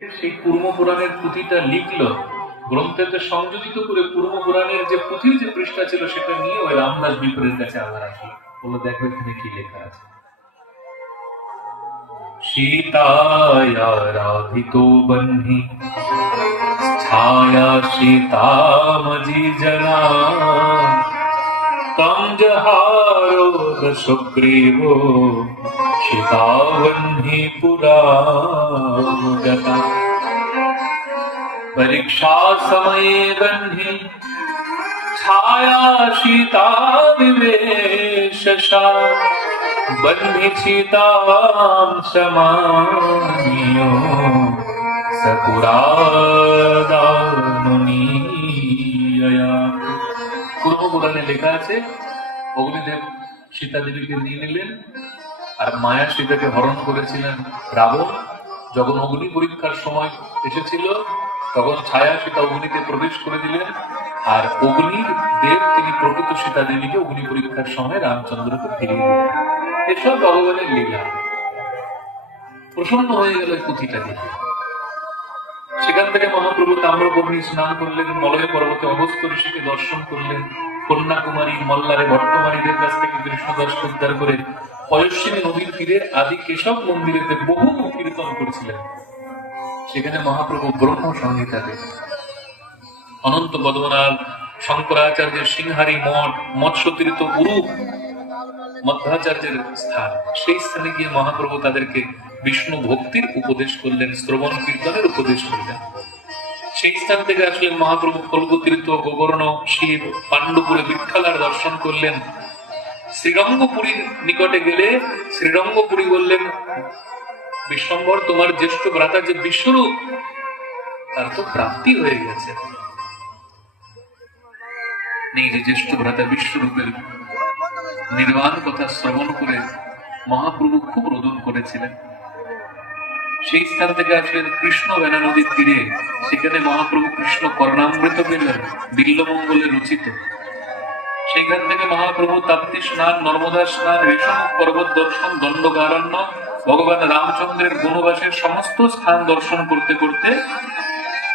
সেই পূর্ব পুরাণের পুঁথিটা লিখলো, গ্রন্থেতে সংযোজিত করে পূর্ব পুরাণের যে পুঁথির যে পৃষ্ঠা ছিল সেটা নিয়ে ওই রামদাস বিপ্রের কাছে আবার আসলো, বললো দেখো এখানে কি লেখা আছে। সীতায়া রাধিতো বহ্নি ছায়া সীতামজি জনা তং জহারো সুগ্রীব সীতাবহ্নি পুরাগতা परीक्षा समये बन्ही छाया सीता विवेशसा बन्ही सीतां समानियो सपुरादानुनीयया। পূর্ব পুরাণে লেখা আছে অগ্নিদেব সীতা দেবীকে নিয়ে নিলেন, আর মায়া সীতাকে হরণ করেছিলেন রাবণ। যখন অগ্নি পরীক্ষার সময় এসেছিল তখন ছায়া সীতা অগ্নিতে প্রবেশ করে দিলেন, আর অগ্নির দেব তিনি প্রকৃত সীতা দেবীকে অগ্নি পরীক্ষার সময় রামচন্দ্রকে ফিরিয়ে দিলেন। এসব ভগবানের লীলা। প্রসন্ন হয়ে গেল পুঁথিটা দেখে। সেখান থেকে মহাপ্রভু তাম্রবর্ণী স্নান করলেন, মলয় পর্বতে অগস্ত্য ঋষিকে দর্শন করলেন, কন্যাকুমারী মল্লারে ভট্টমারীদের কাছ থেকে কৃষ্ণদাস উদ্ধার করে পয়স্বিনী নদীর তীরে আদি কেশব মন্দিরেতে বহু কীর্তন করেছিলেন। সেখানে মহাপ্রভু ব্রহ্ম সংহিতাতে অনন্ত পদ্মনাভ শঙ্করাচার্যের সিংহারি মঠ, মৎস্যতীর্থ গুরু মধ্যাচার্যের স্থান, সেই স্থানে গিয়ে মহাপ্রভু তাদেরকে বিষ্ণু ভক্তির উপদেশ করলেন, শ্রবণ কীর্তনের উপদেশ করলেন। সেই স্থান থেকে আসলেন মহাপ্রভু কল্পতীর্থ, গোকর্ণ, শিব, পাণ্ডুপুরে বিঠ্ঠলার দর্শন করলেন। শ্রীরঙ্গপুরীর নিকটে গেলে শ্রীরঙ্গপুরী বললেন, বিশ্বম্বর তোমার জ্যেষ্ঠ ভ্রাতা যে বিশ্বরূপ তার তো প্রাপ্তি হয়ে গেছে। নিজে জ্যেষ্ঠ ভ্রাতা বিশ্বরূপের নির্বাণ কথা শ্রবণ করে মহাপ্রভু খুব রোদন করেছিলেন। সেই স্থান থেকে আসলেন কৃষ্ণ বেনা নদীর তীরে। সেখানে মহাপ্রভু কৃষ্ণ কর্ণামৃত পেলেন, বিল্লমঙ্গলে রচিত। সেখান থেকে মহাপ্রভু তাপ্তি স্নান, নর্মদা স্নান, ঋষভ পর্বত দর্শন, দণ্ডকারণ্য, ভগবান রামচন্দ্রের বনবাসের সমস্ত স্থান দর্শন করতে করতে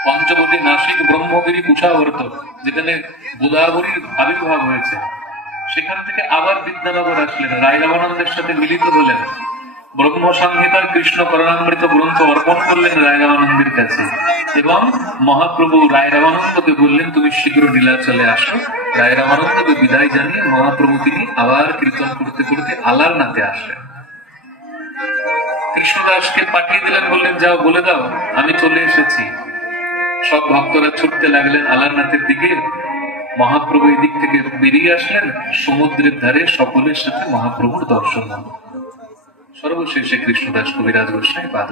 পঞ্চবতী, নাসিক, ব্রহ্মগিরি, কুশাবর্ত, যেখানে গোদাবরীর আবির্ভাব হয়েছে, সেখান থেকে আবার বিদ্যানগর আসলেন, রায় রামানন্দের সাথে মিলিত হলেন, ব্রহ্ম সংহিতার কৃষ্ণ করণামৃত গ্রন্থ অর্পণ করলেন রায় রামানন্দের কাছে, এবং মহাপ্রভু রায় রামানন্দকে বললেন তুমি শীঘ্র নীলাচলে আসো। রায় রামানন্দকে বিদায় জানিয়ে মহাপ্রভু তিনি আবার কীর্তন করতে করতে আলারনাথে আসলেন। কৃষ্ণদাসকে পাঠিয়ে দিলেন, বললেন যাও বলে দাও আমি চলে এসেছি। সব ভক্তরা ছুটতে লাগলেন আলারনাথের দিকে। মহাপ্রভু এই দিক থেকে বেরিয়ে আসলেন, সমুদ্রের ধারে সকলের সাথে মহাপ্রভুর দর্শন হল। সর্বশেষে কৃষ্ণদাস কবিরাজ গোস্বামী পাদ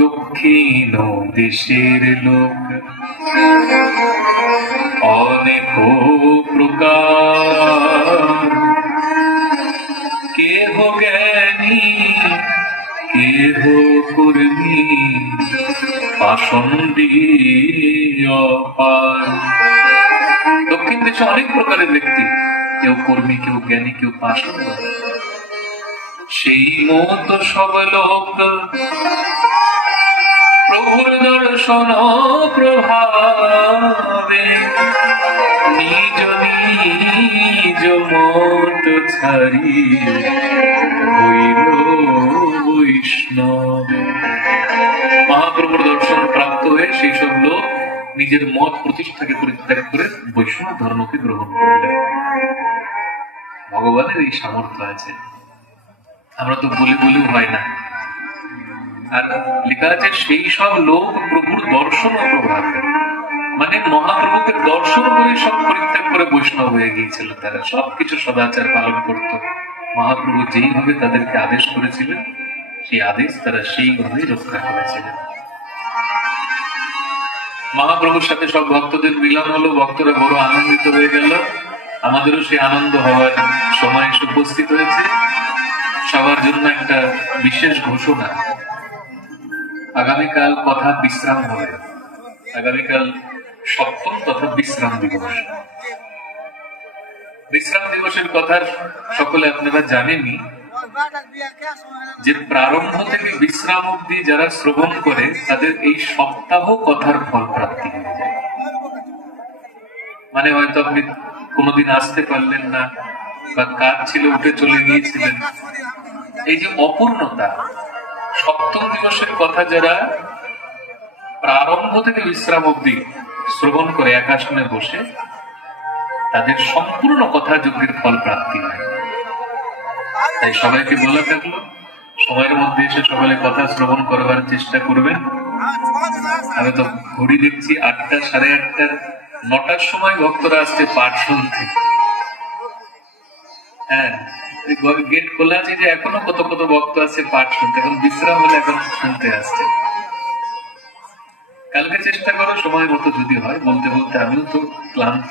দক্ষিণ দেশের লোক অনেক প্রকার, কেহ জ্ঞানী কেহ কর্মী পাষণ্ডী অপার। দক্ষিণ দেশে অনেক প্রকারের ব্যক্তি, কেউ কর্মী, কেউ জ্ঞানী, কেউ পাষণ্ড। সেই মত সব লোক প্রভুর দর্শন প্রভাবে নিজ নিজ মত ছাড়ি হইল বৈষ্ণব। মহাপ্রভুর দর্শন প্রাপ্ত হয়ে সেই সব লোক নিজের মত প্রতিষ্ঠাকে পরিত্যাগ করে বৈষ্ণব ধর্মকে গ্রহণ করলেন। ভগবানের এই সামর্থ্য আছে, আমরা তো বলে বলেও হয় না। আর লেখা আছে সেই সব লোক প্রভুর দর্শন ও প্রভাবে, মানে মহাপ্রভুকে দর্শন করে সব পরিত্যাগ করে বৈষ্ণব হয়ে গিয়েছিল। তারা সবকিছু সদাচার পালন করত। মহাপ্রভু যেইভাবে তাদেরকে আদেশ করেছিলেন সেই আদেশ তারা সেইভাবেই রক্ষা করেছিলেন। মহাপ্রভুর সাথে সব ভক্তদের মিলন হলো, ভক্তরা বড় আনন্দিত হয়ে গেল। আমাদেরও সেই আনন্দ হওয়ার সময় এসে উপস্থিত হয়েছে। সবার জন্য একটা বিশেষ ঘোষণা, আগামীকাল কথা বিশ্রাম হবে। আগামীকাল সপ্তম তথা বিশ্রাম দিবস। বিশ্রাম দিবসের কথা সকলে আপনারা জানেনই, যে প্রারম্ভ থেকে বিশ্রাম অবধি যারা শ্রবণ করে তাদের এই সপ্তাহ কথার ফল প্রাপ্তি হয়ে যায়। মানে হয়তো আপনি কোনোদিন আসতে পারলেন না বা কাজ ছিল উঠে চলে গিয়েছিলেন, এই যে অপূর্ণতা, সপ্তম দিবসের কথা যারা প্রারম্ভ থেকে বিশ্রাম অবধি শ্রবণ করে একাশনে বসে, তাদের সম্পূর্ণ কথা যজ্ঞের ফল প্রাপ্তি হয়। তাই সবাইকে বলা থাকলো, সময়ের মধ্যে এসে সকালে কথা শ্রবণ করবার চেষ্টা করবেন। আমি তো ঘড়ি দেখছি 8টা, 8:30, 9টার সময় ভক্তরা আসছে পাঠ শুনতে। হ্যাঁ, গেট খোলা আছে যে এখনো কত কত ভক্ত আছে পাঠ শুনতে, এখন বিশ্রাম হলে এখন শুনতে আসছে। কালকে চেষ্টা করো সময় মতো যদি হয়। বলতে বলতে আমিও তো ক্লান্ত,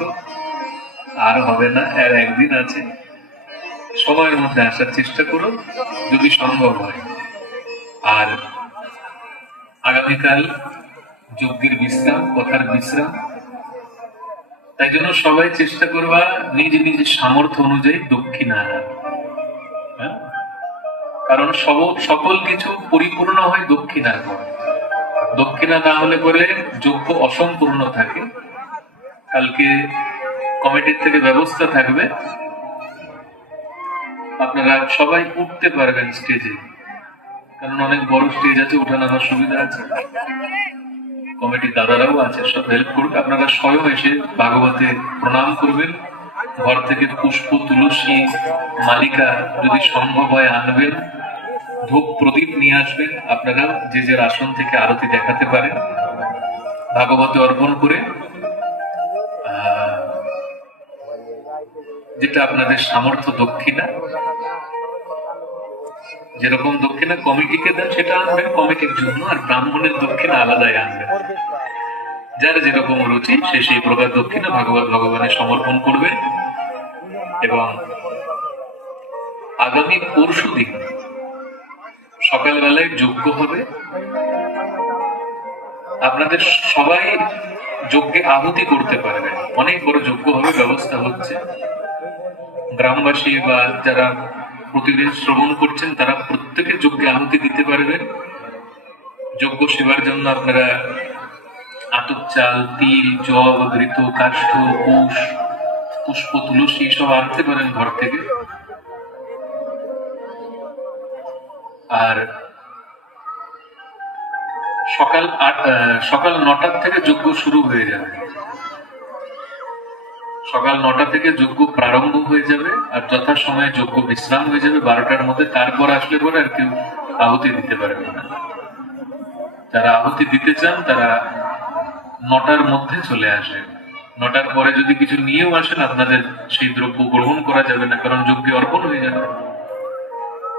আর হবে না, আর একদিন আছে, সময়ের মধ্যে আসার চেষ্টা করো যদি সম্ভব হয়। আর আগামীকাল যজ্ঞের বিশ্রাম, কথার বিশ্রাম, তাই জন্য সবাই চেষ্টা করবা নিজ নিজ সামর্থ্য অনুযায়ী দক্ষিণা আনা। কারণ সকল কিছু পরিপূর্ণ হয় দক্ষিণার পর। দক্ষিণা না হলে পরে যজ্ঞ অসম্পূর্ণ থাকে। কালকে কমিটির থেকে ব্যবস্থা থাকবে, আপনারা সবাই উঠতে পারবেন স্টেজে, কারণ অনেক বড় স্টেজ আছে, উঠে নামার সুবিধা আছে। কমিটির দাদারাও আছে, সব হেল্প করবে। আপনারা স্বয়ং এসে ভাগবতে প্রণাম করবেন, ঘর থেকে পুষ্প, তুলসী, মালিকা যদি সম্ভব হয় আনবেন, ধূপ প্রদীপ নিয়ে আসবেন। আপনারা যে যে আসন থেকে আরতি দেখাতে পারেন, ভাগবতে অর্পণ করে যেটা আপনাদের সামর্থ্য দক্ষিণা, যেরকম দক্ষিণা কমিটিকে দেন সেটা আনবেন কমিটির জন্য, আর ব্রাহ্মণের দক্ষিণা আলাদাই আনবেন। যার যেরকম রুচি সে সেই প্রকার দক্ষিণা ভগবানের সমর্পণ করবে। এবং আগামী পরশুদিন সকালবেলায় যজ্ঞ হবে। আপনাদের সবাই যজ্ঞে আহুতি করতে পারবেন, অনেক বড় যজ্ঞ হবে, ব্যবস্থা হচ্ছে। গ্রামবাসী বা যারা প্রতিদিন শ্রবণ করছেন তারা প্রত্যেকে যজ্ঞে আহুতি দিতে পারবেন। যজ্ঞ সেবার জন্য আপনারা আতপ চাল, তিল, জল, ঘৃত, কাষ্ঠ, কুশ, পুষ্প, তুলসী সব আনতে পারেন ঘর থেকে। আর সকাল 9টা থেকে যজ্ঞ শুরু হয়ে যাবে। সকাল 9টা থেকে যজ্ঞ প্রারম্ভ হয়ে যাবে, আর যথাসময়ে যজ্ঞ বিশ্রাম হয়ে যাবে 12টার মধ্যে। তারপর আসলে পরে আর কেউ আহুতি দিতে পারবে না। যারা আহুতি দিতে চান তারা 9টার মধ্যে চলে আসে। 9টার পরে যদি কিছু নিয়েও আসেন, আপনাদের সেই দ্রব্য গ্রহণ করা যাবে না, কারণ যজ্ঞে অর্পণ হয়ে যাবে।